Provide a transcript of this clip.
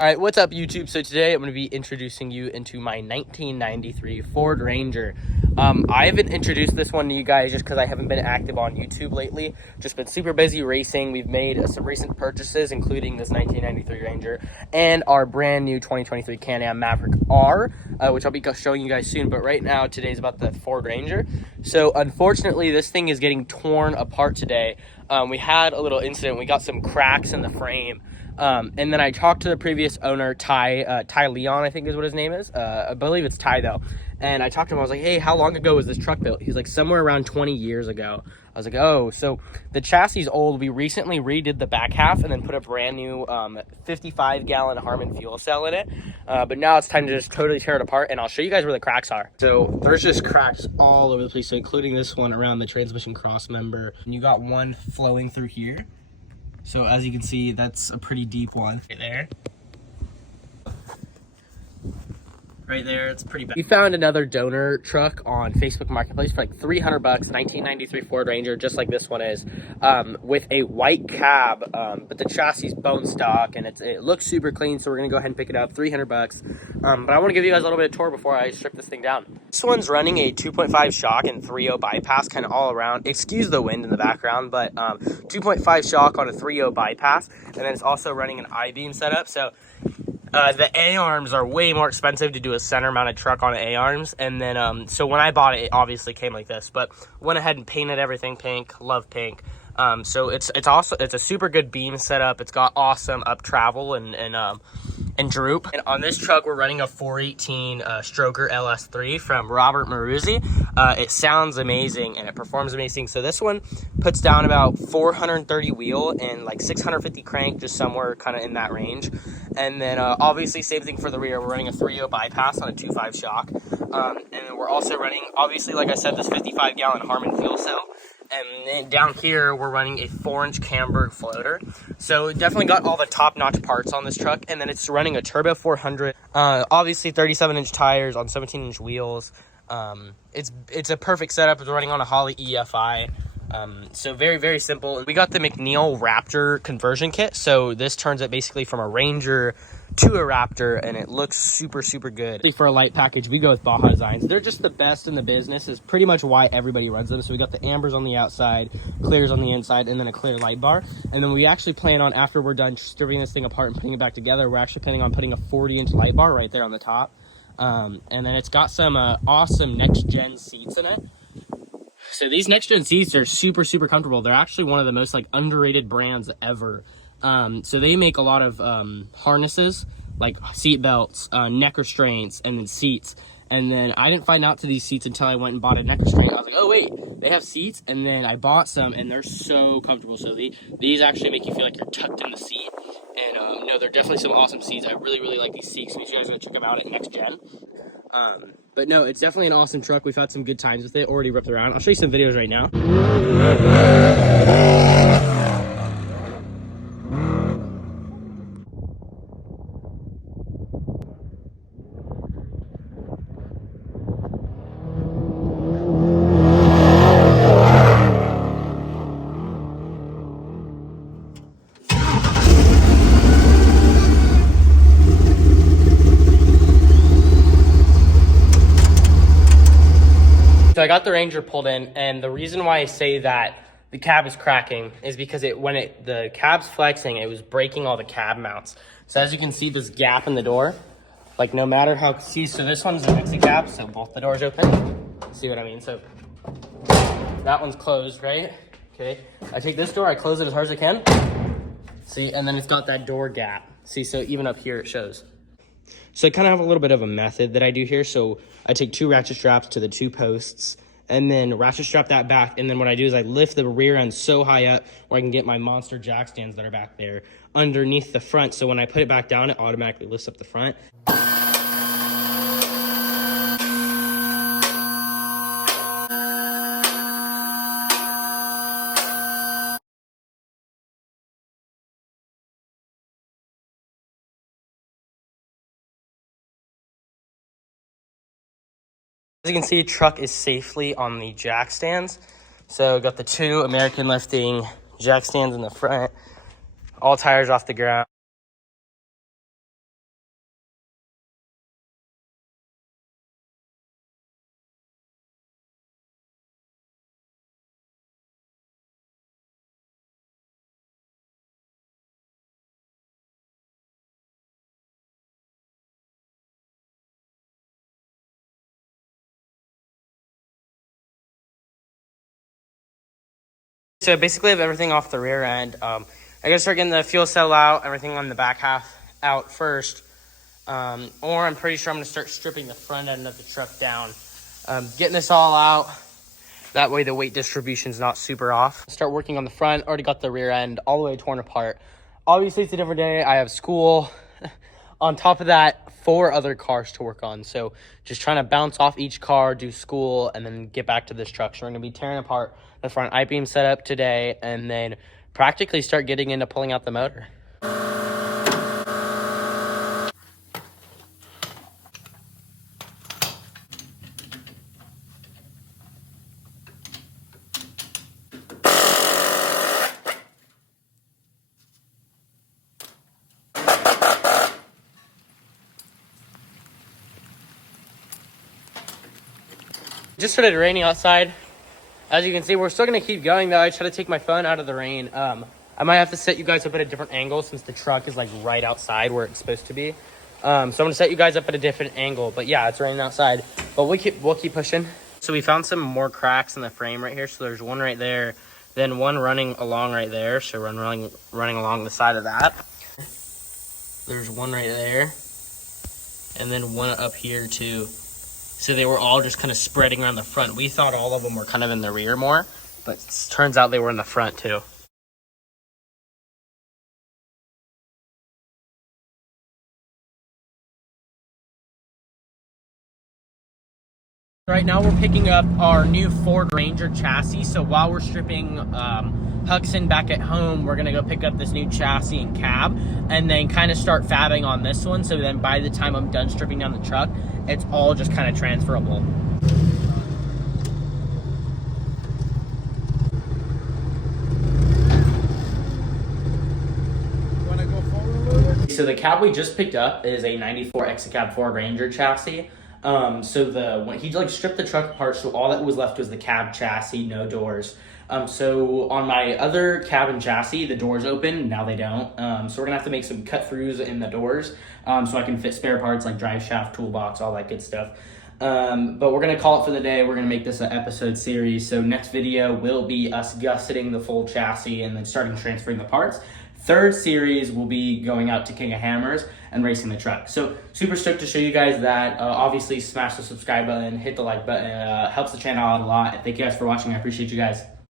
All right, what's up, YouTube? So today I'm going to be introducing you into my 1993 Ford Ranger. I haven't introduced this one to you guys just because I haven't been active on YouTube lately. Just been super busy racing. We've made some recent purchases, including this 1993 Ranger and our brand new 2023 Can-Am Maverick R, which I'll be showing you guys soon. But right now, today's about the Ford Ranger. So unfortunately, this thing is getting torn apart today. We had a little incident. We got some cracks in the frame. And then I talked to the previous owner, Ty Leon, I think is what his name is. I believe it's Ty, though. And I talked to him. I was like, hey, how long ago was this truck built? He's like, somewhere around 20 years ago. I was like, oh, so the chassis is old. We recently redid the back half and then put a brand new 55-gallon Harman fuel cell in it. But now it's time to just totally tear it apart, and I'll show you guys where the cracks are. So there's just cracks all over the place, so including this one around the transmission cross member. And you got one flowing through here. So as you can see, that's a pretty deep one right there. Right there, it's pretty bad. We found another donor truck on Facebook Marketplace for like 300 bucks, 1993 Ford Ranger, just like this one is, with a white cab, but the chassis is bone stock and it looks super clean. So we're gonna go ahead and pick it up, 300 bucks. But I want to give you guys a little bit of tour before I strip this thing down. This one's running a 2.5 shock and 3.0 bypass, kind of all around. Excuse the wind in the background, but 2.5 shock on a 3.0 bypass, and then it's also running an I-beam setup. So the A-arms are way more expensive to do a center mounted truck on A-arms. And then, so when I bought it, it obviously came like this, but went ahead and painted everything pink. Love pink. So it's a super good beam setup. It's got awesome up travel and droop. And on this truck, we're running a 418 Stroker LS3 from Robert Maruzzi. It sounds amazing and it performs amazing. So this one puts down about 430 wheel and like 650 crank, just somewhere kind of in that range. And then obviously same thing for the rear. We're running a 3.0 bypass on a 2.5 shock. And then we're also running, obviously, like I said, this 55-gallon Harman fuel cell. And then down here, we're running a 4-inch Camberg floater. So it definitely got all the top-notch parts on this truck. And then it's running a Turbo 400, obviously 37-inch tires on 17-inch wheels. It's a perfect setup. It's running on a Holley EFI. So very, very simple. We got the McNeil Raptor conversion kit. So this turns it basically from a Ranger to a Raptor, and it looks super, super good. For a light package, we go with Baja Designs. They're just the best in the business, is pretty much why everybody runs them. So we got the ambers on the outside, clears on the inside, and then a clear light bar. And then we actually plan on, after we're done stripping this thing apart and putting it back together, we're actually planning on putting a 40-inch light bar right there on the top. And then it's got some awesome next-gen seats in it. So these next-gen seats are super, super comfortable. They're actually one of the most underrated brands ever. So they make a lot of harnesses, like seat belts, neck restraints, and then seats. And then I didn't find out to these seats until I went and bought a neck restraint. I was like, oh wait, they have seats. And then I bought some, and they're so comfortable. So these actually make you feel like you're tucked in the seat. And no, they're definitely some awesome seats. I really, really like these seats. So you guys are gonna check them out at Next Gen. But no, it's definitely an awesome truck. We've had some good times with it. Already ripped around. I'll show you some videos right now. So I got the Ranger pulled in, and the reason why I say that the cab is cracking is because when the cab's flexing, it was breaking all the cab mounts. So as you can see, this gap in the door, like no matter how, so this one's a mixing gap, so both the doors open. See what I mean? So that one's closed, right? Okay. I take this door, I close it as hard as I can. See, and then it's got that door gap. See, so even up here it shows. So I kind of have a little bit of a method that I do here. So I take 2 ratchet straps to the 2 posts and then ratchet strap that back. And then what I do is I lift the rear end so high up where I can get my monster jack stands that are back there underneath the front. So when I put it back down, it automatically lifts up the front. As you can see, truck is safely on the jack stands. So got the 2 American lifting jack stands in the front, all tires off the ground. So basically I have everything off the rear end. I gotta start getting the fuel cell out, everything on the back half out first. Or I'm pretty sure I'm gonna start stripping the front end of the truck down. Getting this all out. That way the weight distribution is not super off. Start working on the front, already got the rear end all the way torn apart. Obviously it's a different day, I have school. On top of that, 4 other cars to work on. So just trying to bounce off each car, do school, and then get back to this truck. So we're gonna be tearing apart the front I-beam setup today and then practically start getting into pulling out the motor. Just started raining outside. As you can see, we're still gonna keep going though. I try to take my phone out of the rain. I might have to set you guys up at a different angle since the truck is like right outside where it's supposed to be. So I'm gonna set you guys up at a different angle. But yeah, it's raining outside. But we'll keep pushing. So we found some more cracks in the frame right here. So there's one right there, then one running along right there. So running along the side of that. There's one right there, and then one up here too. So they were all just kind of spreading around the front. We thought all of them were kind of in the rear more, but it turns out they were in the front too. Right now we're picking up our new Ford Ranger chassis. So while we're stripping Huxon back at home, we're gonna go pick up this new chassis and cab and then kind of start fabbing on this one. So then by the time I'm done stripping down the truck, it's all just kind of transferable. So the cab we just picked up is a 94 Excacab Ford Ranger chassis. So when he like stripped the truck apart, so all that was left was the cab chassis, no doors. So on my other cab and chassis, the doors open, now they don't. So we're gonna have to make some cut throughs in the doors, so I can fit spare parts like drive shaft, toolbox, all that good stuff. But we're gonna call it for the day. We're gonna make this an episode series. So next video will be us gusseting the full chassis and then starting transferring the parts. Third series will be going out to King of Hammers and racing the truck. So super stoked to show you guys that. Obviously smash the subscribe button, hit the like button, helps the channel out a lot. Thank you guys for watching. I appreciate you guys.